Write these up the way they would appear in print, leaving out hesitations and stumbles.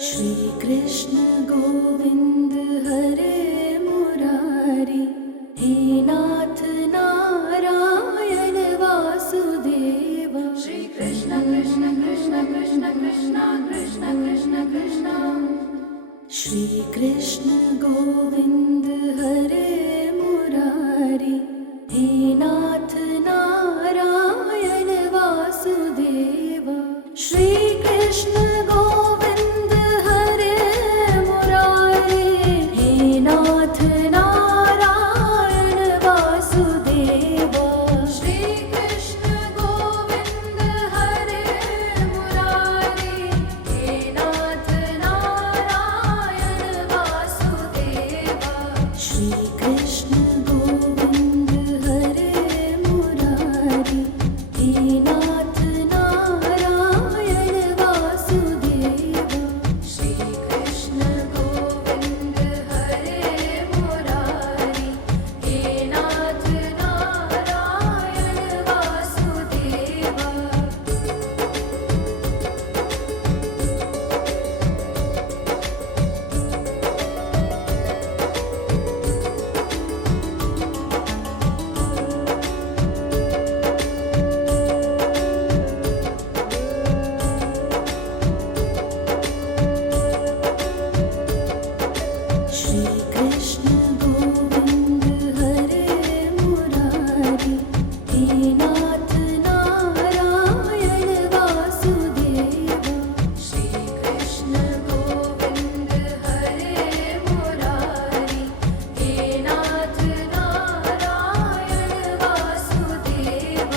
श्री कृष्ण गोविंद हरे मुरारी, हे नाथ नारायण वासुदेव। श्री कृष्ण कृष्ण कृष्ण कृष्ण कृष्ण कृष्ण कृष्ण कृष्ण। श्री कृष्ण गोविंद हरे मुरारी, हे नाथ नारायण वासुदेव। श्री कृष्ण गोविंद हरे मुरारी, हे नाथ नारायण वासुदेव। श्री कृष्ण गोविंद हरे मुरारी, हे नाथ नारायण वासुदेव। श्री कृष्ण गोविंद हरे मुरारी, हे नाथ नारायण वासुदेव। श्री कृष्ण गोविंद हरे मुरारी, हे नाथ नारायण वासुदेव। श्री कृष्ण गोविंद हरे मुरारी, हे नाथ नारायण वासुदेव। श्री कृष्ण गोविंद हरे मुरारी, हे नाथ नारायण वासुदेव।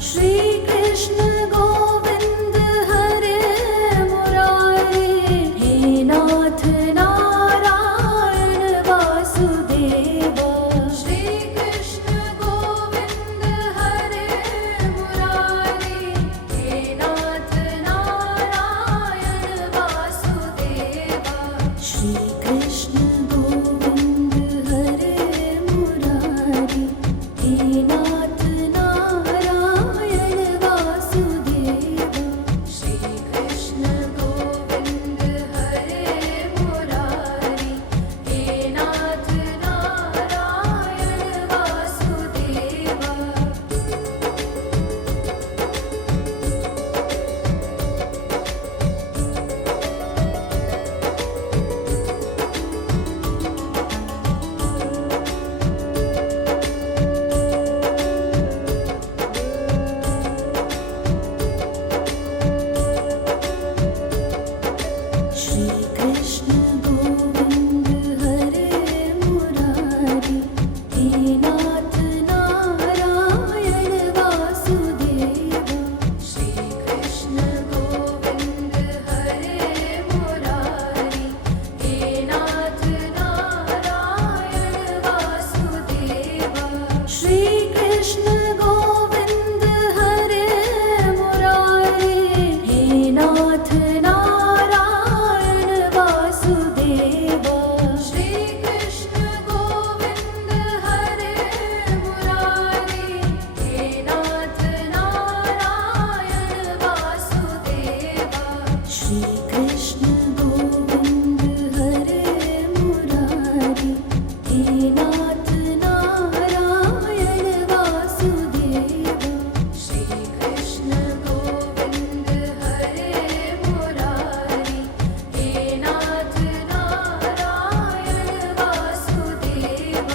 श्री कृष्ण गोविंद हरे मुरारी, हे नाथ नारायण वासुदेव। श्री कृष्ण गोविंद हरे मुरारी, हे नाथ नारायण वासुदेव। श्री कृष्ण गोविंद हरे मुरारी, हे नाथ नारायण वासुदेव। श्री कृष्ण गोविंद हरे मुरारी, हे नाथ नारायण वासुदेव। श्री कृष्ण गोविंद हरे मुरारी, हे नाथ नारायण वासुदेव। श्री कृष्ण गोविंद हरे मुरारी, हे नाथ नारायण वासुदेव। श्री कृष्ण गोविंद हरे मुरारी, हे नाथ नारायण वासुदेव। श्री कृष्ण गोविंद हरे मुरारी, हे नाथ नारायण वासुदेव। श्री कृष्ण गोविंद हरे मुरारी, हे नाथ नारायण वासुदेव। श्री कृष्ण गोविंद हरे मुरारी, हे नाथ नारायण वासुदेव।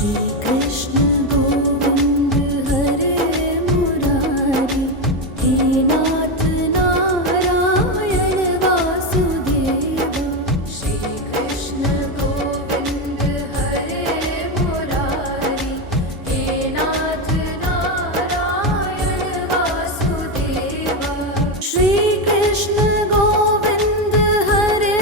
श्री कृष्ण गोविंद हरे मुरारी, हे नाथ नारायण वासुदेवा। श्री कृष्ण गोविंद हरे मुरारी, हे नाथ नारायण वासुदेवा। श्री कृष्ण गोविंद हरे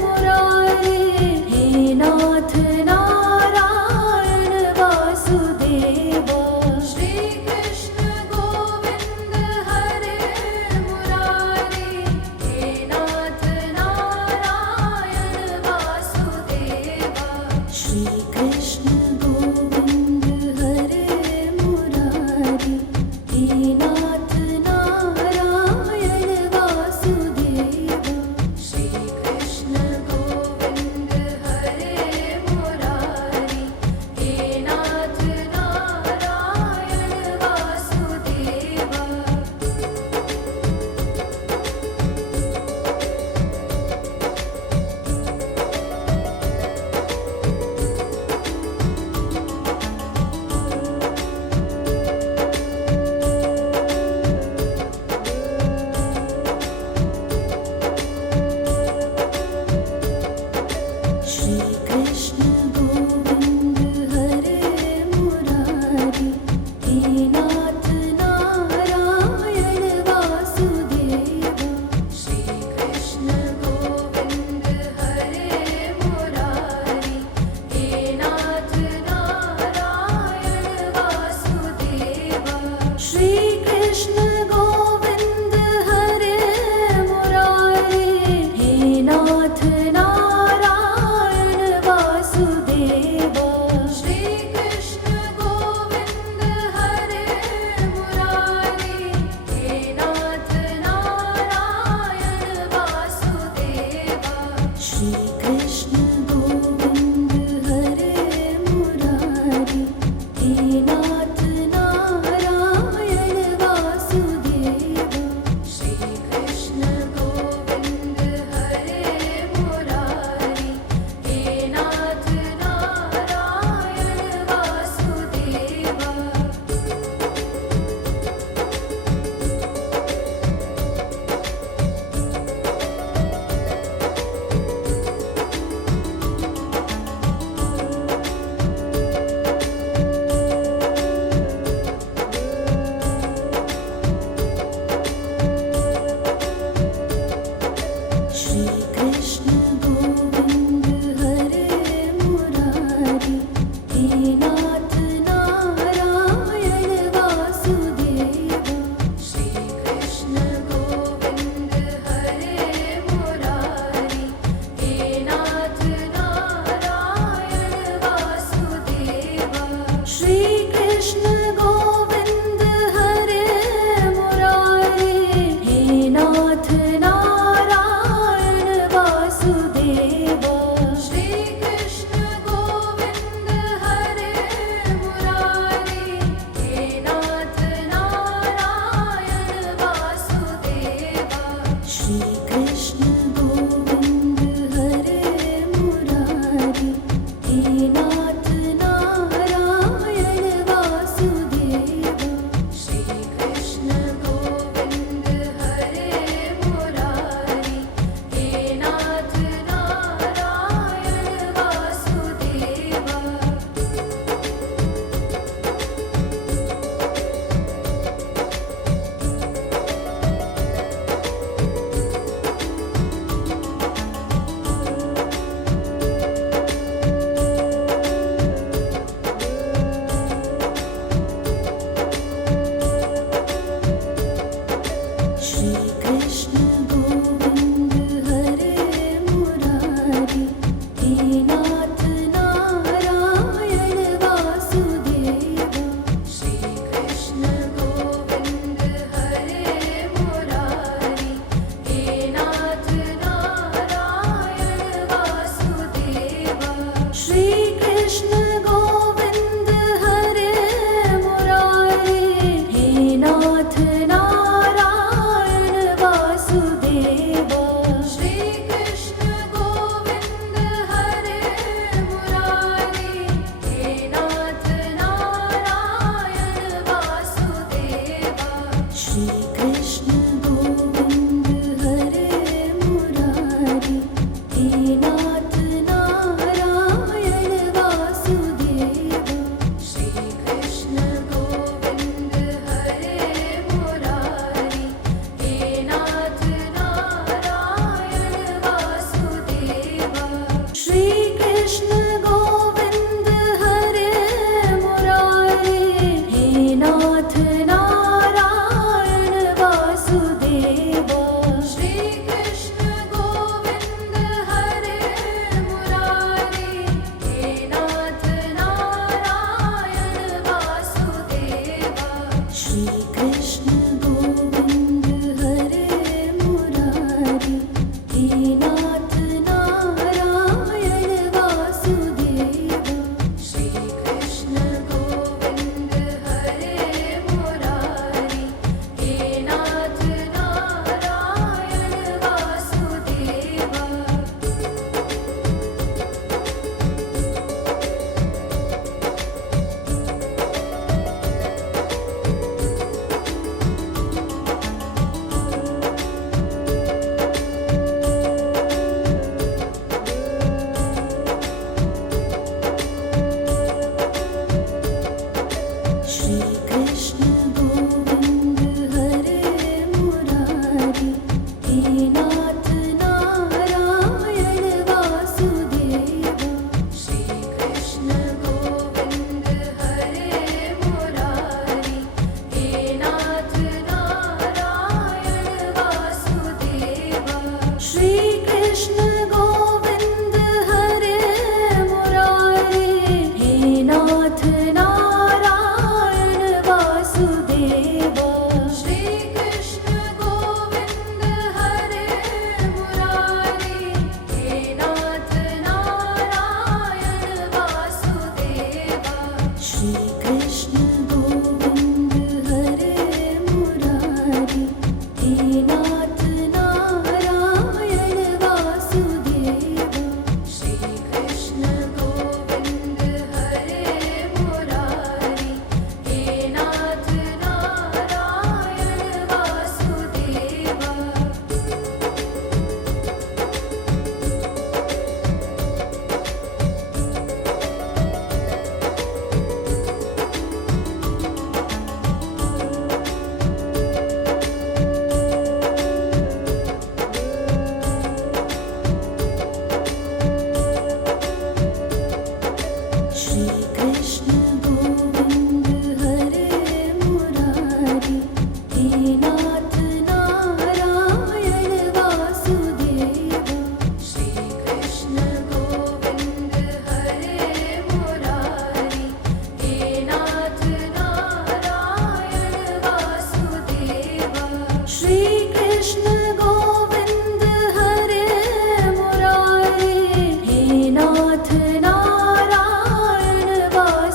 मुरारी, हे नाथ नारायण वासुदेवा। श्री कृष्ण गोविंद हरे मुरारी, हे नाथ नारायण वासुदेवा। श्री कृष्ण गोविंद हरे मुरारी, हे नाथ नारायण वासुदेवा। श्री कृष्ण गोविंद हरे मुरारी, हे नाथ नारायण वासुदेवा।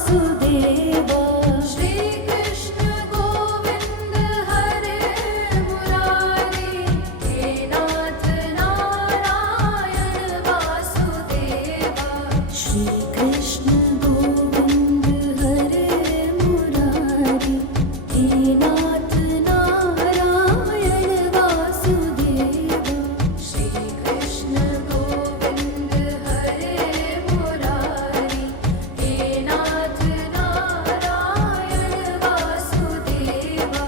वासुदेवा। श्री कृष्ण गोविंद हरे मुरारी, हे नाथ नारायण वासुदेवा। श्री कृष्ण गोविंद हरे मुरारी, हे नाथ नारायण वासुदेवा। श्री कृष्ण गोविंद हरे मुरारी, हे नाथ नारायण वासुदेवा।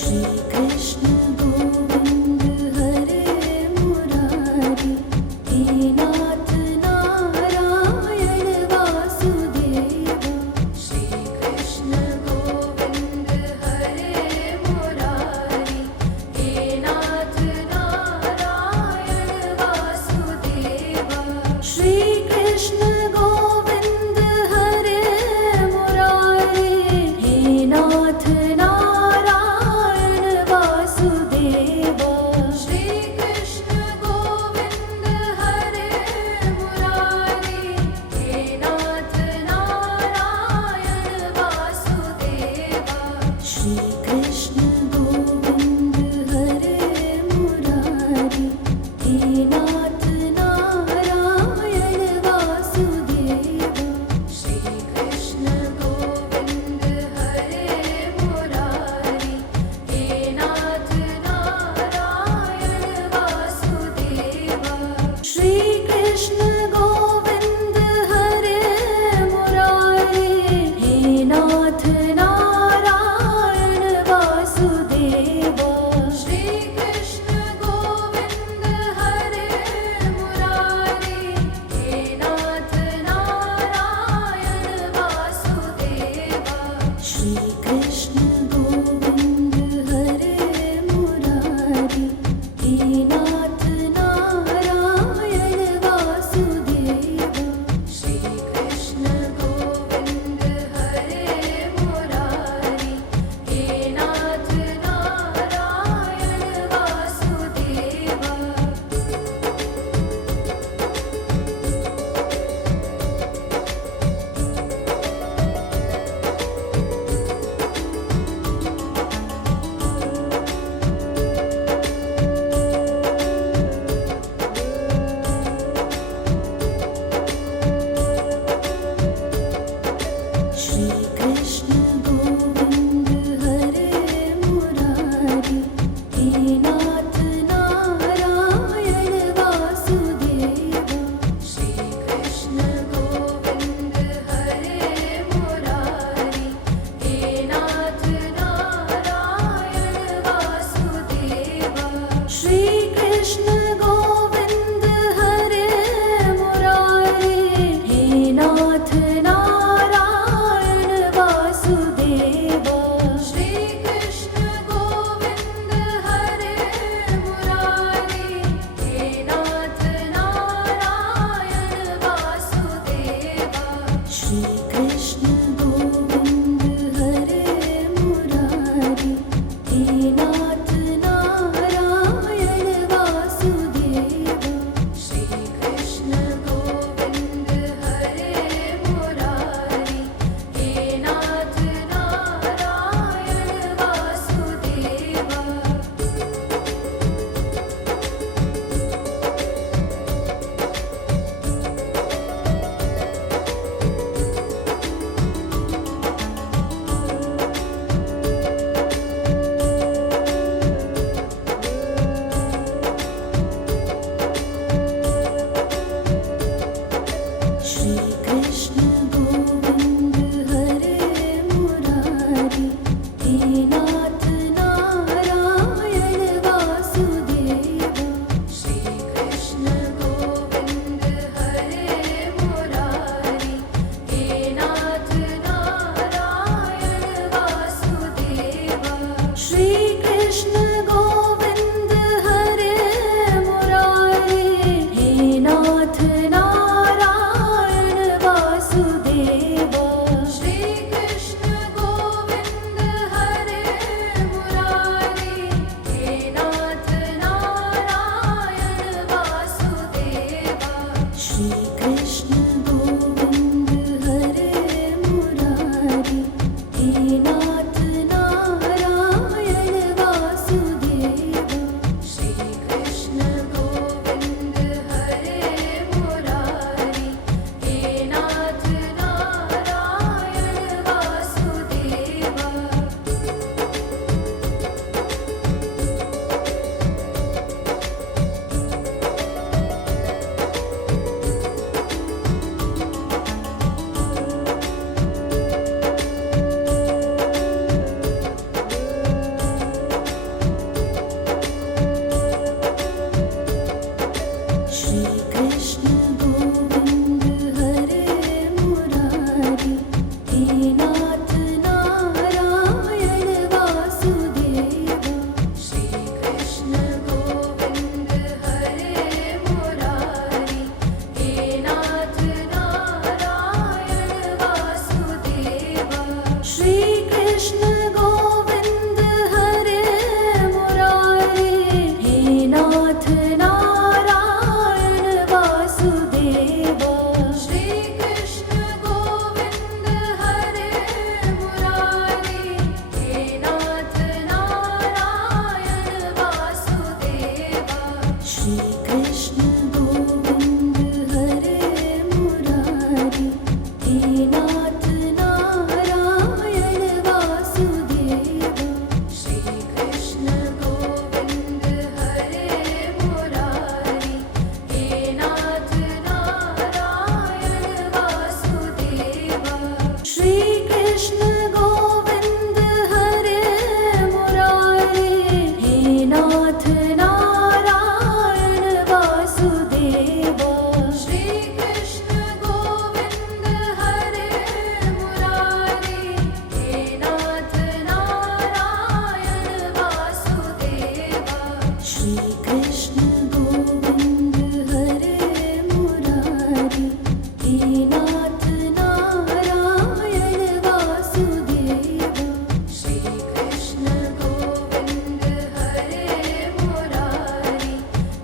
श्री कृष्ण गोविंद हरे मुरारी, हे नाथ नारायण वासुदेवा। श्री कृष्ण गोविंद हरे मुरारी, हे नाथ नारायण वासुदेवा। श्री कृष्ण गोविंद हरे मुरारी, हे नाथ नारायण वासुदेवा। श्री कृष्ण गोविंद हरे मुरारी, हे नाथ नारायण वासुदेवा। श्री कृष्ण गोविंद हरे मुरारी, हे नाथ नारायण वासुदेवा। श्री कृष्ण गोविंद हरे मुरारी, हे नाथ नारायण वासुदेवा। श्री कृष्ण गोविंद हरे मुरारी, हे नाथ नारायण वासुदेवा। श्री कृष्ण गोविंद हरे मुरारी, हे नाथ नारायण वासुदेवा। श्री कृष्ण गोविंद हरे मुरारी, हे नाथ नारायण वासुदेवा। श्री कृष्ण गोविंद हरे मुरारी, हे नाथ नारायण वासुदेवा। श्री कृष्ण गोविंद हरे मुरारी, हे नाथ नारायण वासुदेवा। श्री कृष्ण गोविंद हरे मुरारी, हे नाथ नारायण वासुदेवा। श्री कृष्ण गोविंद हरे मुरारी, हे नाथ नारायण वासुदेवा। श्री कृष्ण गोविंद हरे मुरारी, हे नाथ नारायण वासुदेवा। श्री कृष्ण गोविंद हरे मुरारी, हे नाथ नारायण वासुदेवा। कृष्ण गोविंद हरे मुरारी, हे नाथ नारायण वासुदेवा। श्री कृष्ण गोविंद हरे मुरारी,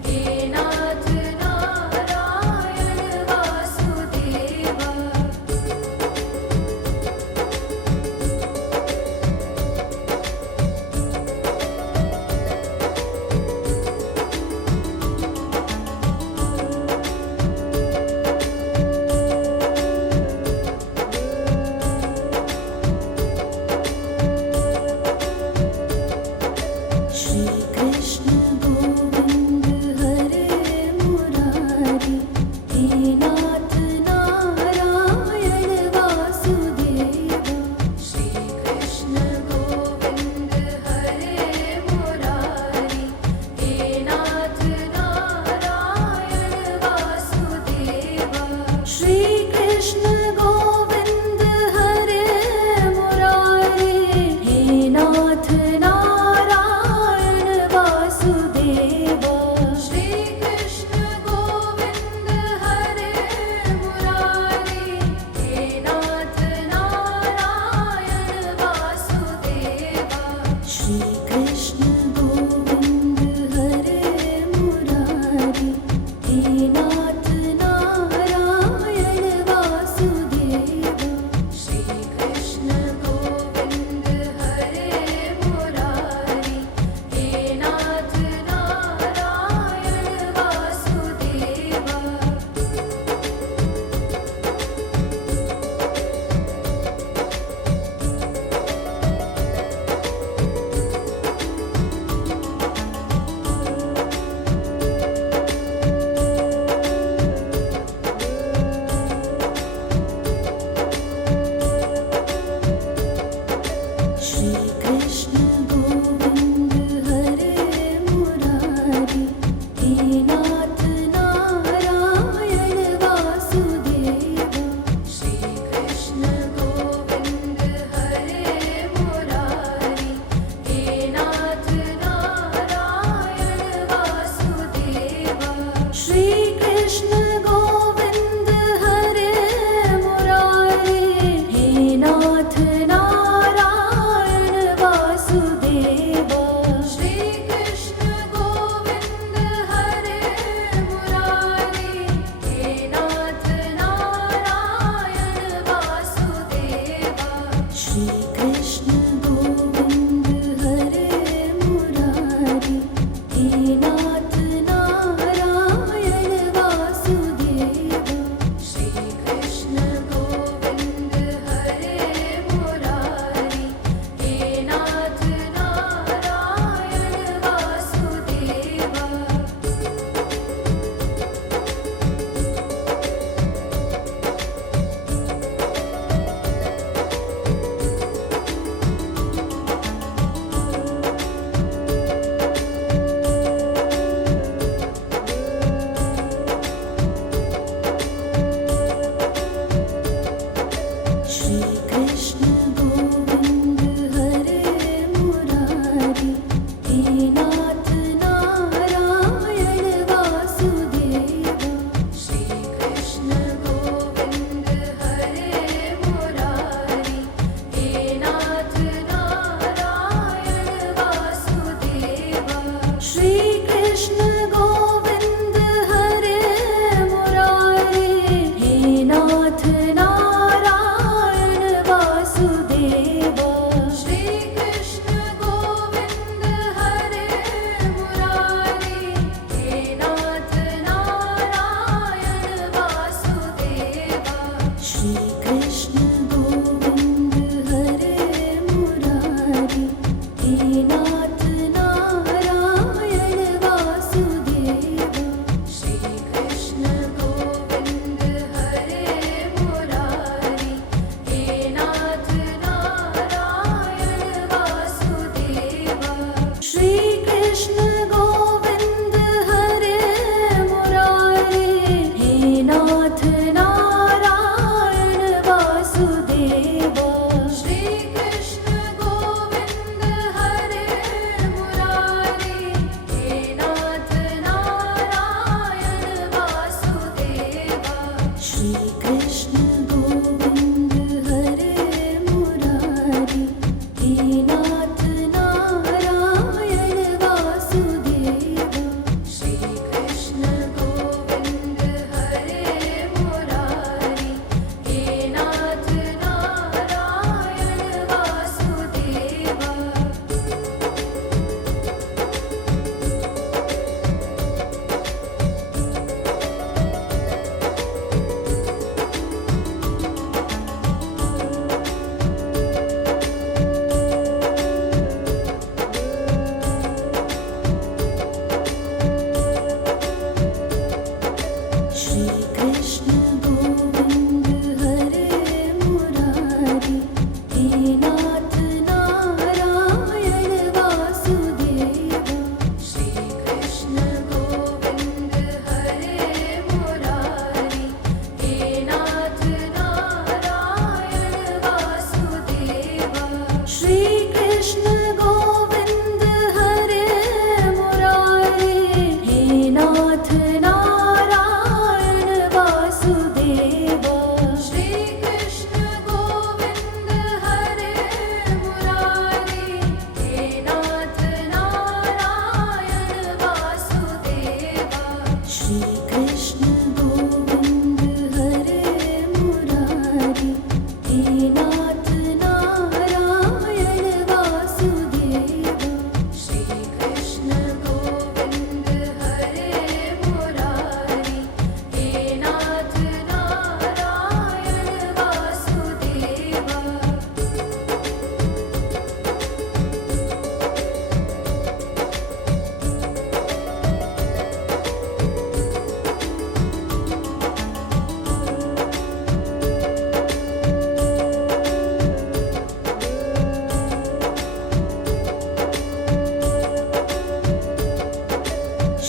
हे नाथ नारायण वासुदेवा।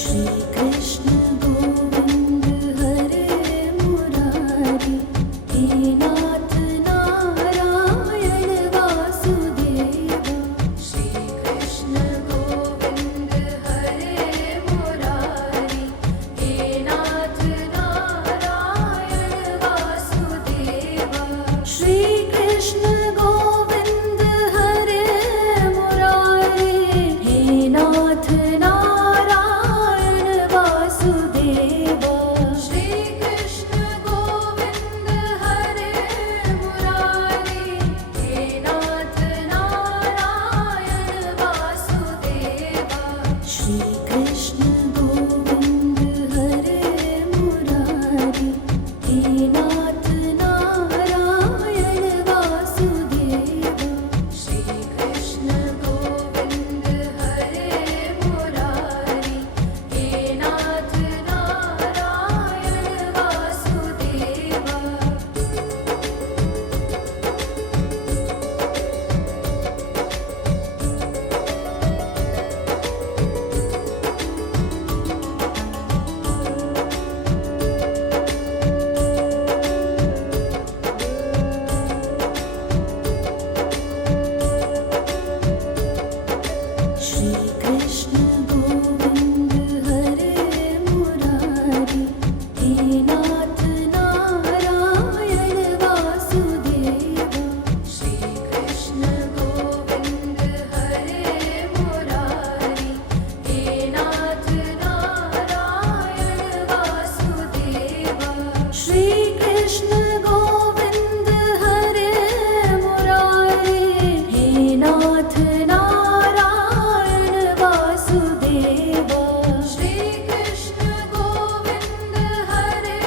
श्री कृष्ण गोविंद हरे मुरारी, हे नाथ नारायण वासुदेवा। श्री कृष्ण गोविंद हरे मुरारी, हे नाथ नारायण वासुदेवा। श्री कृष्ण गोविंद हरे मुरारी, हे नाथ नारायण वासुदेवा। श्री कृष्ण गोविंद हरे मुरारी, हे नाथ नारायण वासुदेवा। श्री कृष्ण गोविंद हरे मुरारी, हे नाथ नारायण वासुदेवा। श्री कृष्ण गोविंद हरे मुरारी, हे नाथ नारायण वासुदेवा। श्री कृष्ण गोविंद हरे मुरारी, हे नाथ नारायण वासुदेवा। श्री कृष्ण गोविंद हरे मुरारी, हे नाथ नारायण वासुदेवा। श्री कृष्ण गोविंद हरे मुरारी, हे नाथ नारायण वासुदेवा। श्री कृष्ण गोविंद हरे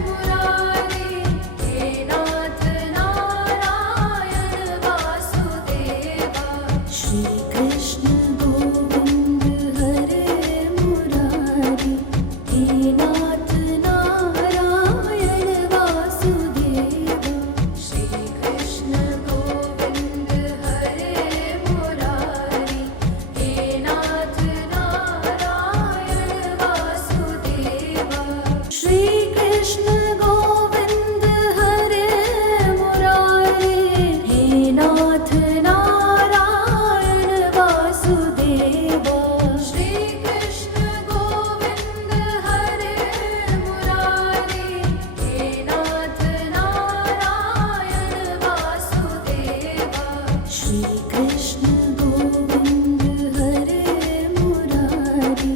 मुरारी, हे नाथ नारायण वासुदेवा। श्री कृष्ण गोविंद हरे मुरारी, हे नाथ नारायण वासुदेवा। श्री कृष्ण गोविंद हरे मुरारी, हे नाथ नारायण वासुदेवा। श्री कृष्ण गोविंद हरे मुरारी, हे नाथ नारायण वासुदेवा। श्री कृष्ण गोविंद हरे मुरारी, हे नाथ नारायण वासुदेवा। श्री कृष्ण गोविंद हरे मुरारी,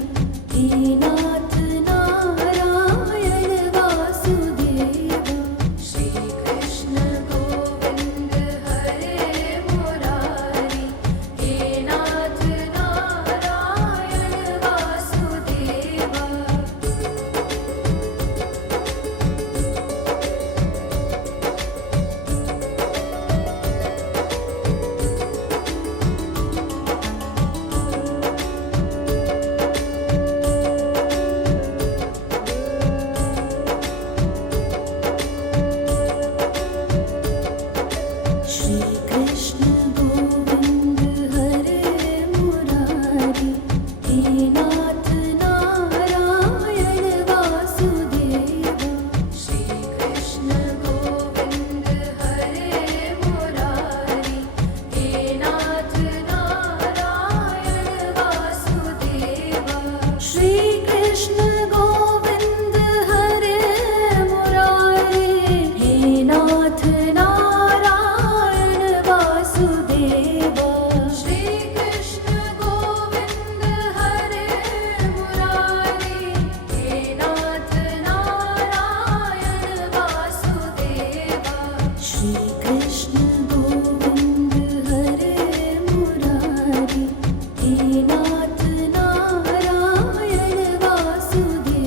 हे नाथ नारायण वासुदेवा। श्री कृष्ण गोविंद हरे मुरारी, हे नाथ नारायण वासुदेवा। श्री कृष्ण गोविंद हरे मुरारी, हे नाथ नारायण वासुदेवा। श्री कृष्ण गोविंद हरे मुरारी, हे नाथ नारायण वासुदेवा। श्री कृष्ण गोविंद हरे मुरारी, हे नाथ नारायण वासुदेवा। श्री कृष्ण गोविंद हरे मुरारी, हे नाथ नारायण वासुदेवा। श्री कृष्ण गोविंद हरे मुरारी, हे नाथ नारायण वासुदेवा।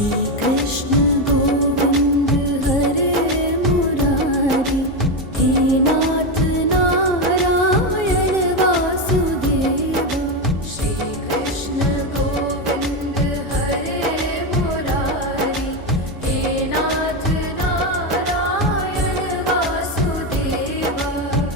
श्री